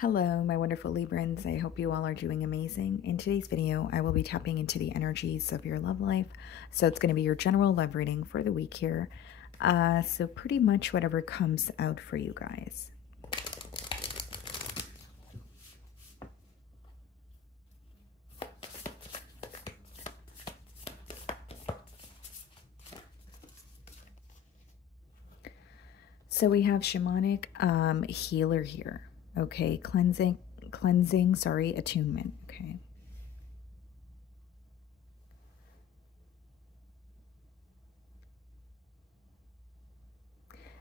Hello, my wonderful Librans. I hope you all are doing amazing. In today's video, I will be tapping into the energies of your love life. So it's going to be your general love reading for the week here. So pretty much whatever comes out for you guys. So we have shamanic healer here. Okay, cleansing, attunement. Okay.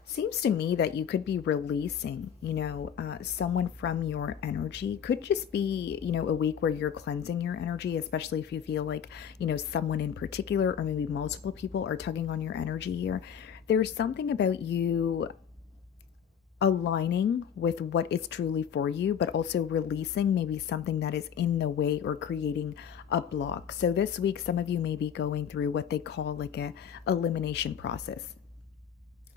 Seems to me that you could be releasing, someone from your energy. Could just be, a week where you're cleansing your energy, especially if you feel like, someone in particular or maybe multiple people are tugging on your energy here. There's something about you aligning with what is truly for you, but also releasing maybe something that is in the way or creating a block. So this week, some of you may be going through what they call like a elimination process.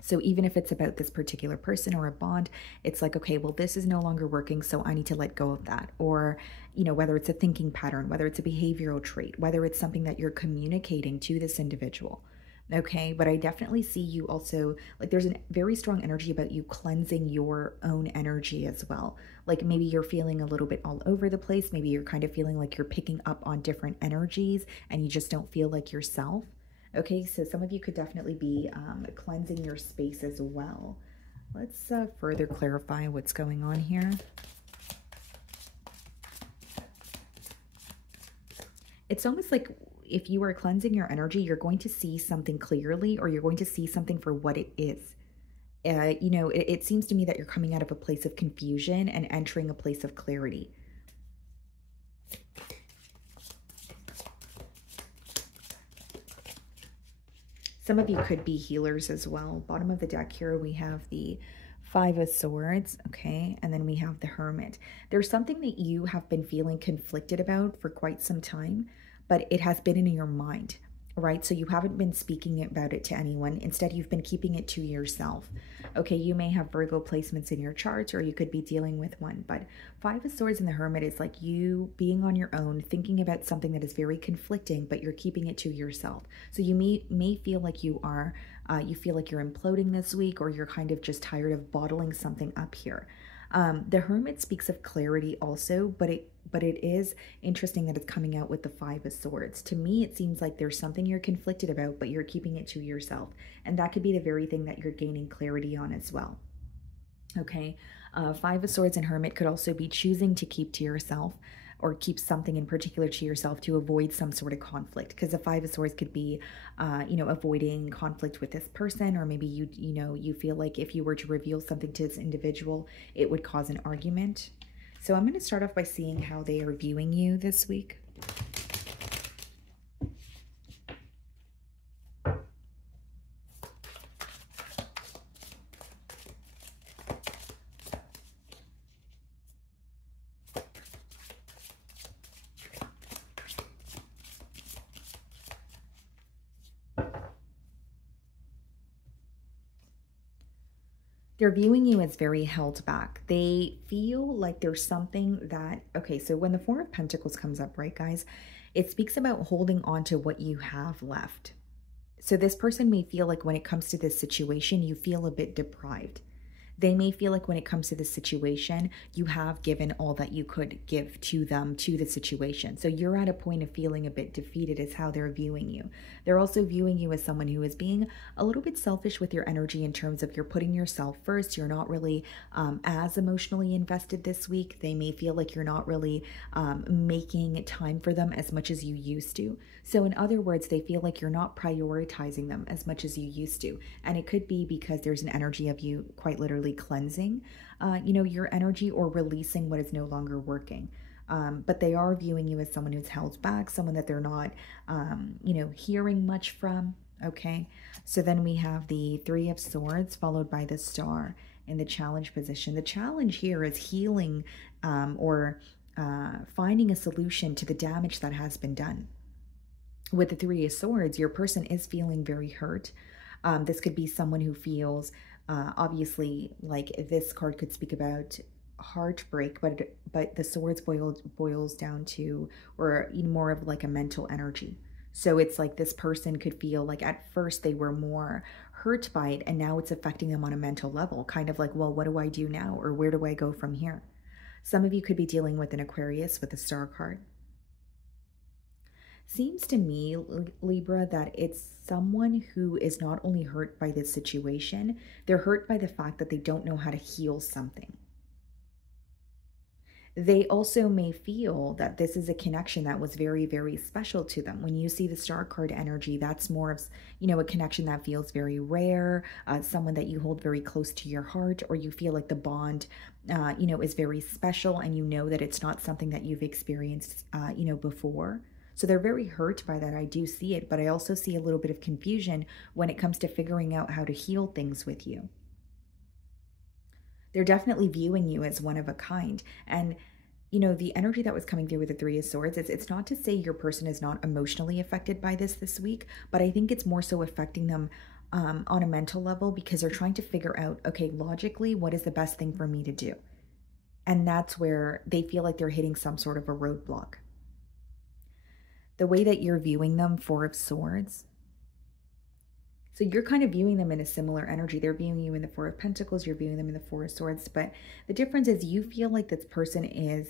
So even if it's about this particular person or a bond, it's like, okay, well, this is no longer working, so I need to let go of that. Or, whether it's a thinking pattern, whether it's a behavioral trait, whether it's something that you're communicating to this individual. Okay, but I definitely see you also, like there's a very strong energy about you cleansing your own energy as well. Like maybe you're feeling a little bit all over the place. Maybe you're kind of feeling like you're picking up on different energies and you just don't feel like yourself. Okay, so some of you could definitely be cleansing your space as well. Let's further clarify what's going on here. It's almost like if you are cleansing your energy, you're going to see something clearly, or you're going to see something for what it is. It seems to me that you're coming out of a place of confusion and entering a place of clarity. Some of you could be healers as well. Bottom of the deck here, we have the Five of Swords, okay? And then we have the Hermit. There's something that you have been feeling conflicted about for quite some time, but it has been in your mind, right? So you haven't been speaking about it to anyone. Instead, you've been keeping it to yourself. Okay, you may have Virgo placements in your charts, or you could be dealing with one, but Five of Swords and the Hermit is like you being on your own, thinking about something that is very conflicting, but you're keeping it to yourself. So you may feel like you feel like you're imploding this week, or you're kind of just tired of bottling something up here. The Hermit speaks of clarity also, but it is interesting that it's coming out with the Five of Swords. To me, it seems like there's something you're conflicted about, but you're keeping it to yourself. And that could be the very thing that you're gaining clarity on as well. Okay, Five of Swords and Hermit could also be choosing to keep to yourself, or keep something in particular to yourself to avoid some sort of conflict. Because the Five of Swords could be, avoiding conflict with this person, or maybe you feel like if you were to reveal something to this individual, it would cause an argument. So I'm going to start off by seeing how they are viewing you this week. They're viewing you as very held back. They feel like there's something that, okay, so when the Four of Pentacles comes up, right, guys, it speaks about holding on to what you have left. So this person may feel like when it comes to this situation, you feel a bit deprived. They may feel like when it comes to this situation, you have given all that you could give to them, to the situation. So you're at a point of feeling a bit defeated is how they're viewing you. They're also viewing you as someone who is being a little bit selfish with your energy in terms of you're putting yourself first. You're not really as emotionally invested this week. They may feel like you're not really making time for them as much as you used to. So in other words, they feel like you're not prioritizing them as much as you used to. And it could be because there's an energy of you quite literally cleansing, your energy, or releasing what is no longer working. But they are viewing you as someone who's held back, someone that they're not, hearing much from. Okay, so then we have the Three of Swords followed by the Star in the challenge position. The challenge here is healing or finding a solution to the damage that has been done. With the Three of Swords, your person is feeling very hurt. This could be someone who feels, obviously, like this card could speak about heartbreak, but the swords boils down to, or more of like a mental energy. So it's like this person could feel like at first they were more hurt by it, and now it's affecting them on a mental level, kind of like, well, what do I do now, or where do I go from here? Some of you could be dealing with an Aquarius with a star card. Seems to me, Libra, that it's someone who is not only hurt by this situation, they're hurt by the fact that they don't know how to heal something. They also may feel that this is a connection that was very, very special to them. When you see the star card energy, that's more of, a connection that feels very rare, someone that you hold very close to your heart, or you feel like the bond, is very special, and you know that it's not something that you've experienced, before. So they're very hurt by that. I do see it, but I also see a little bit of confusion when it comes to figuring out how to heal things with you. They're definitely viewing you as one of a kind. And, the energy that was coming through with the Three of Swords, it's not to say your person is not emotionally affected by this week, but I think it's more so affecting them on a mental level, because they're trying to figure out, okay, logically, what is the best thing for me to do? And that's where they feel like they're hitting some sort of a roadblock. The way that you're viewing them, Four of Swords, so you're kind of viewing them in a similar energy. They're viewing you in the Four of Pentacles. You're viewing them in the Four of Swords. But the difference is you feel like this person is,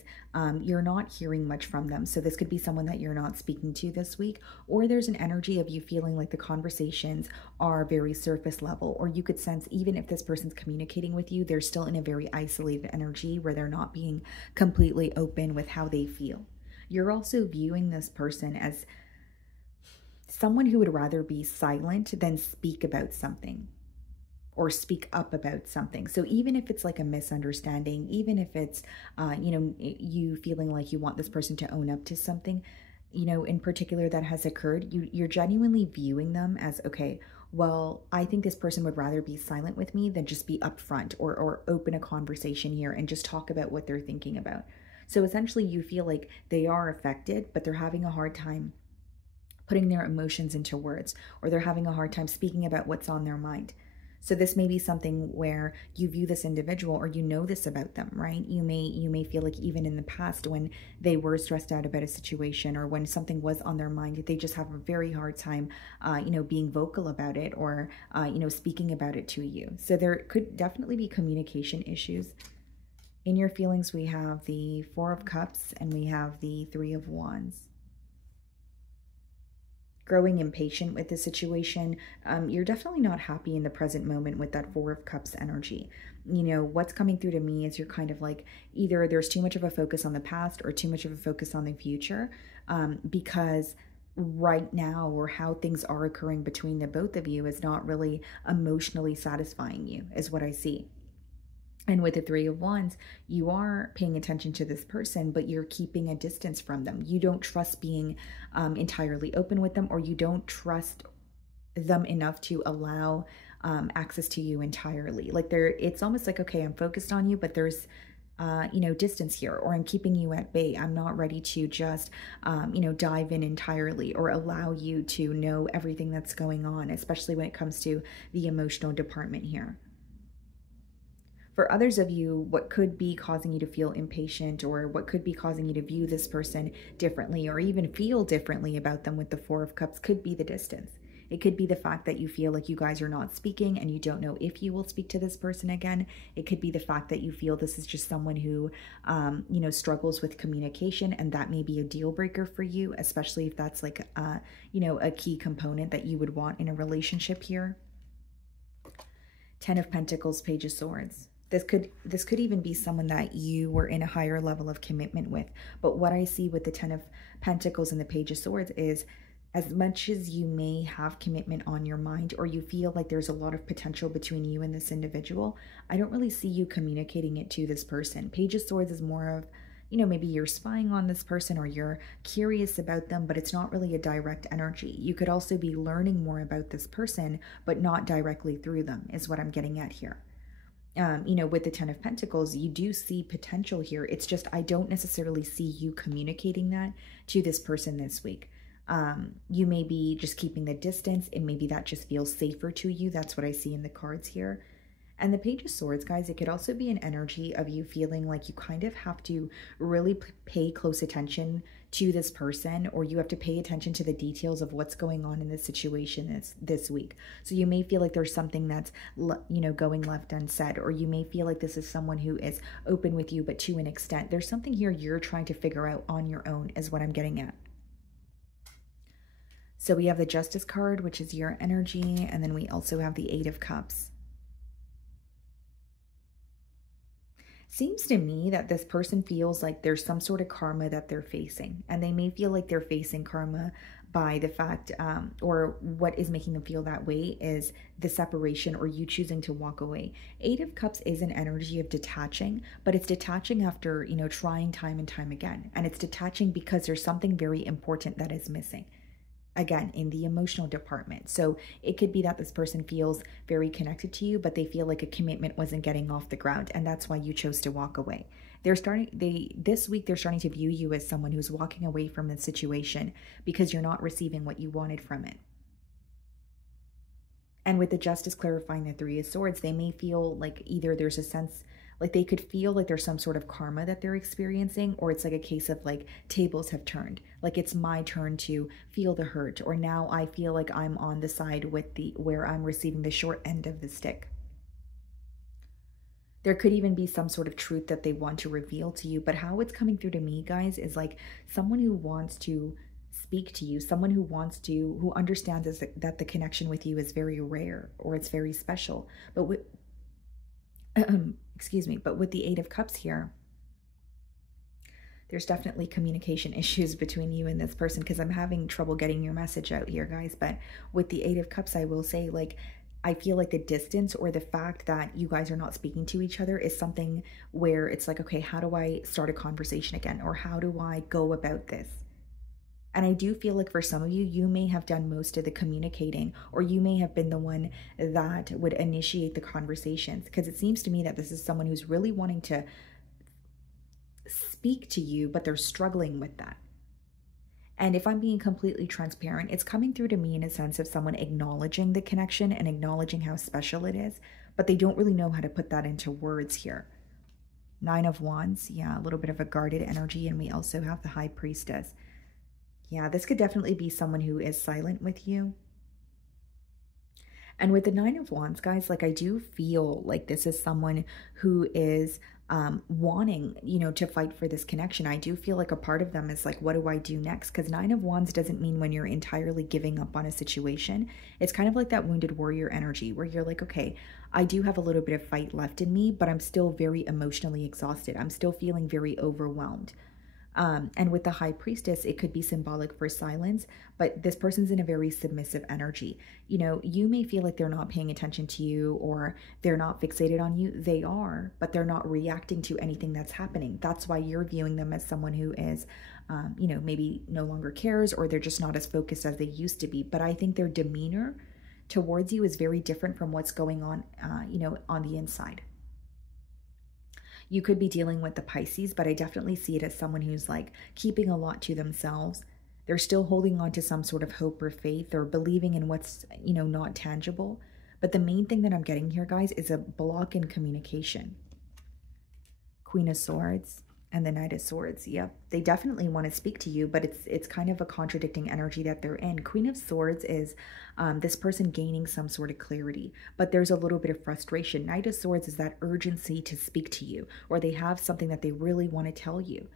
you're not hearing much from them. So this could be someone that you're not speaking to this week. Or there's an energy of you feeling like the conversations are very surface level. Or you could sense, even if this person's communicating with you, they're still in a very isolated energy where they're not being completely open with how they feel. You're also viewing this person as someone who would rather be silent than speak about something or speak up about something. So even if it's like a misunderstanding, even if it's, you feeling like you want this person to own up to something, in particular that has occurred, you're genuinely viewing them as, okay, well, I think this person would rather be silent with me than just be upfront or open a conversation here and just talk about what they're thinking about. So essentially you feel like they are affected, but they're having a hard time putting their emotions into words, or they're having a hard time speaking about what's on their mind. So this may be something where you view this individual, or you know this about them, right? You may feel like even in the past when they were stressed out about a situation, or when something was on their mind, they just have a very hard time, being vocal about it, or, speaking about it to you. So there could definitely be communication issues. In your feelings, we have the Four of Cups and we have the Three of Wands. Growing impatient with the situation. You're definitely not happy in the present moment with that Four of Cups energy. What's coming through to me is you're kind of like, either there's too much of a focus on the past or too much of a focus on the future, because right now, or how things are occurring between the both of you, is not really emotionally satisfying you, is what I see. And with the Three of Wands, you are paying attention to this person, but you're keeping a distance from them. You don't trust being entirely open with them, or you don't trust them enough to allow access to you entirely. Like it's almost like, okay, I'm focused on you, but there's distance here, or I'm keeping you at bay. I'm not ready to just, dive in entirely or allow you to know everything that's going on, especially when it comes to the emotional department here. For others of you, what could be causing you to feel impatient, or what could be causing you to view this person differently, or even feel differently about them with the Four of Cups, could be the distance. It could be the fact that you feel like you guys are not speaking and you don't know if you will speak to this person again. It could be the fact that you feel this is just someone who, struggles with communication, and that may be a deal breaker for you, especially if that's like, a key component that you would want in a relationship here. Ten of Pentacles, Page of Swords. This could even be someone that you were in a higher level of commitment with. But what I see with the Ten of Pentacles and the Page of Swords is, as much as you may have commitment on your mind, or you feel like there's a lot of potential between you and this individual, I don't really see you communicating it to this person. Page of Swords is more of, maybe you're spying on this person, or you're curious about them, but it's not really a direct energy. You could also be learning more about this person, but not directly through them, is what I'm getting at here. With the Ten of Pentacles, you do see potential here. It's just, I don't necessarily see you communicating that to this person this week. You may be just keeping the distance, and maybe that just feels safer to you. That's what I see in the cards here. And the Page of Swords, guys, it could also be an energy of you feeling like you kind of have to really pay close attention to this person, or you have to pay attention to the details of what's going on in this situation this week. So you may feel like there's something that's, going left unsaid, or you may feel like this is someone who is open with you, but to an extent. There's something here you're trying to figure out on your own, is what I'm getting at. So we have the Justice card, which is your energy, and then we also have the Eight of Cups. Seems to me that this person feels like there's some sort of karma that they're facing, and they may feel like they're facing karma by the fact, or what is making them feel that way is the separation, or you choosing to walk away. Eight of Cups is an energy of detaching, but it's detaching after, trying time and time again. And it's detaching because there's something very important that is missing. Again, in the emotional department. So it could be that this person feels very connected to you, but they feel like a commitment wasn't getting off the ground, and that's why you chose to walk away. This week they're starting to view you as someone who's walking away from the situation because you're not receiving what you wanted from it. And with the Justice clarifying the Three of Swords, they may feel like either there's a sense, like they could feel like there's some sort of karma that they're experiencing, or it's like a case of like tables have turned. Like it's my turn to feel the hurt, or now I feel like I'm on the side where I'm receiving the short end of the stick. There could even be some sort of truth that they want to reveal to you, but how it's coming through to me, guys, is like someone who wants to speak to you, someone who understands that the connection with you is very rare, or it's very special. But with excuse me, but with the Eight of Cups here, there's definitely communication issues between you and this person, because I'm having trouble getting your message out here, guys. But with the Eight of Cups, I will say, like, I feel like the distance, or the fact that you guys are not speaking to each other, is something where it's like, okay, how do I start a conversation again? Or how do I go about this? And I do feel like for some of you, you may have done most of the communicating, or you may have been the one that would initiate the conversations, because it seems to me that this is someone who's really wanting to speak to you, but they're struggling with that. And if I'm being completely transparent, it's coming through to me in a sense of someone acknowledging the connection and acknowledging how special it is, but they don't really know how to put that into words here. Nine of Wands, yeah, a little bit of a guarded energy, and we also have the High Priestess. Yeah, this could definitely be someone who is silent with you. And with the Nine of Wands, guys, like I do feel like this is someone who is wanting, to fight for this connection. I do feel like a part of them is like, what do I do next? Because Nine of Wands doesn't mean when you're entirely giving up on a situation. It's kind of like that wounded warrior energy where you're like, okay, I do have a little bit of fight left in me, but I'm still very emotionally exhausted. I'm still feeling very overwhelmed. And with the High Priestess, it could be symbolic for silence, but this person's in a very submissive energy. You may feel like they're not paying attention to you, or they're not fixated on you. They are, but they're not reacting to anything that's happening. That's why you're viewing them as someone who is, maybe no longer cares, or they're just not as focused as they used to be. But I think their demeanor towards you is very different from what's going on, on the inside. You could be dealing with the Pisces, but I definitely see it as someone who's like keeping a lot to themselves. They're still holding on to some sort of hope or faith, or believing in what's, not tangible. But the main thing that I'm getting here, guys, is a block in communication. Queen of Swords and the Knight of Swords. Yep, they definitely want to speak to you, but it's kind of a contradicting energy that they're in. Queen of Swords is this person gaining some sort of clarity, but there's a little bit of frustration. Knight of Swords is that urgency to speak to you, or they have something that they really want to tell you.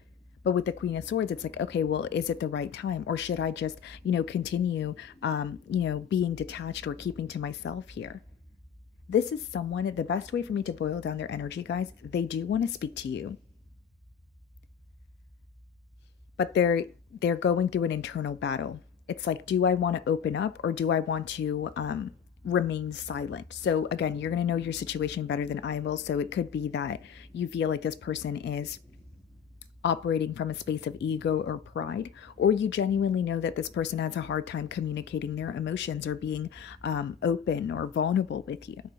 But with the Queen of Swords, it's like, okay, well, is it the right time? Or should I just, continue, being detached or keeping to myself here? This is someone, the best way for me to boil down their energy, guys, they do want to speak to you, but they're going through an internal battle. It's like, do I want to open up, or do I want to remain silent? So again, you're going to know your situation better than I will. So it could be that you feel like this person is operating from a space of ego or pride, or you genuinely know that this person has a hard time communicating their emotions, or being open or vulnerable with you.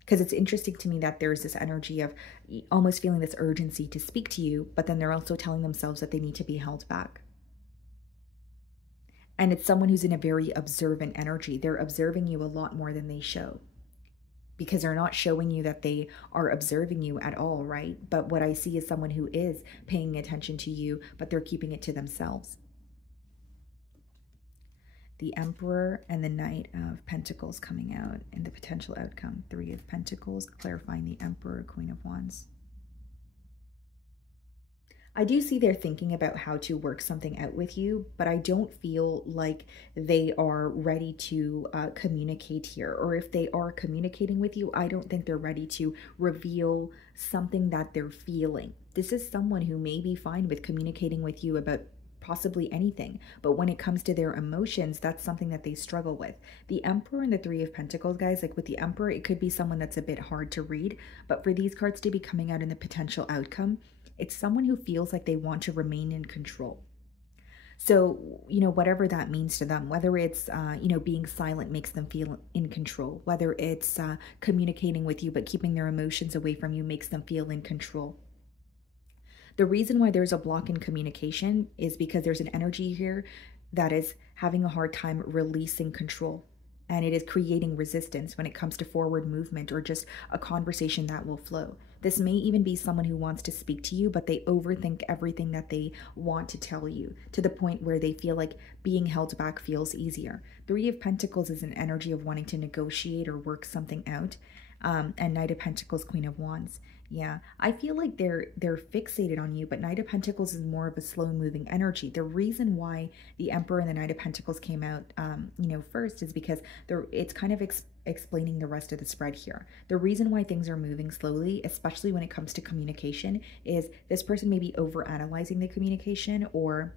Because it's interesting to me that there's this energy of almost feeling this urgency to speak to you, but then they're also telling themselves that they need to be held back. And it's someone who's in a very observant energy. They're observing you a lot more than they show. because they're not showing you that they are observing you at all, right? But what I see is someone who is paying attention to you, but they're keeping it to themselves. The Emperor and the Knight of Pentacles coming out in the potential outcome. Three of Pentacles, clarifying the Emperor, Queen of Wands. I do see they're thinking about how to work something out with you, but I don't feel like they are ready to communicate here. Or if they are communicating with you, I don't think they're ready to reveal something that they're feeling. This is someone who may be fine with communicating with you about possibly anything, but when it comes to their emotions, that's something that they struggle with. The Emperor and the Three of Pentacles, guys, like with the Emperor, it could be someone that's a bit hard to read, but for these cards to be coming out in the potential outcome, it's someone who feels like they want to remain in control. So, whatever that means to them, whether it's, being silent makes them feel in control, whether it's communicating with you but keeping their emotions away from you makes them feel in control. The reason why there's a block in communication is because there's an energy here that is having a hard time releasing control. And it is creating resistance when it comes to forward movement or just a conversation that will flow. This may even be someone who wants to speak to you, but they overthink everything that they want to tell you to the point where they feel like being held back feels easier. Three of Pentacles is an energy of wanting to negotiate or work something out. And Knight of Pentacles, Queen of Wands. Yeah, I feel like they're fixated on you, but Knight of Pentacles is more of a slow-moving energy. The reason why the Emperor and the Knight of Pentacles came out, first is because it's kind of explaining the rest of the spread here. The reason why things are moving slowly, especially when it comes to communication, is this person may be overanalyzing the communication, or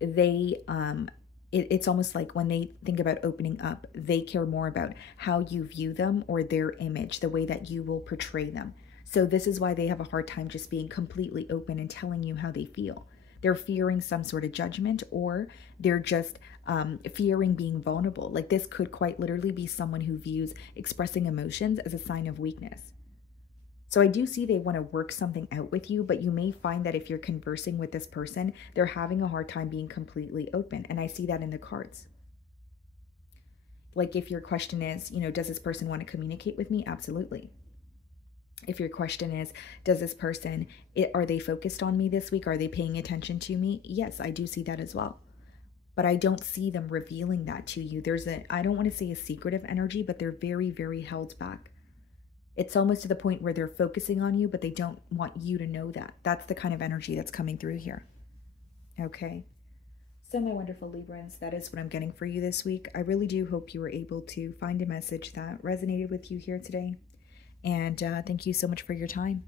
they it's almost like when they think about opening up, they care more about how you view them or their image, the way that you will portray them. So this is why they have a hard time just being completely open and telling you how they feel. They're fearing some sort of judgment, or they're just fearing being vulnerable. Like this could quite literally be someone who views expressing emotions as a sign of weakness. So I do see they want to work something out with you, but you may find that if you're conversing with this person, they're having a hard time being completely open. And I see that in the cards. Like if your question is, does this person want to communicate with me? Absolutely. If your question is, does this person, are they focused on me this week? Are they paying attention to me? Yes, I do see that as well. But I don't see them revealing that to you. I don't want to say a secretive energy, but they're very, very held back. It's almost to the point where they're focusing on you, but they don't want you to know that. That's the kind of energy that's coming through here. Okay. So my wonderful Librans, that is what I'm getting for you this week. I really do hope you were able to find a message that resonated with you here today. And thank you so much for your time.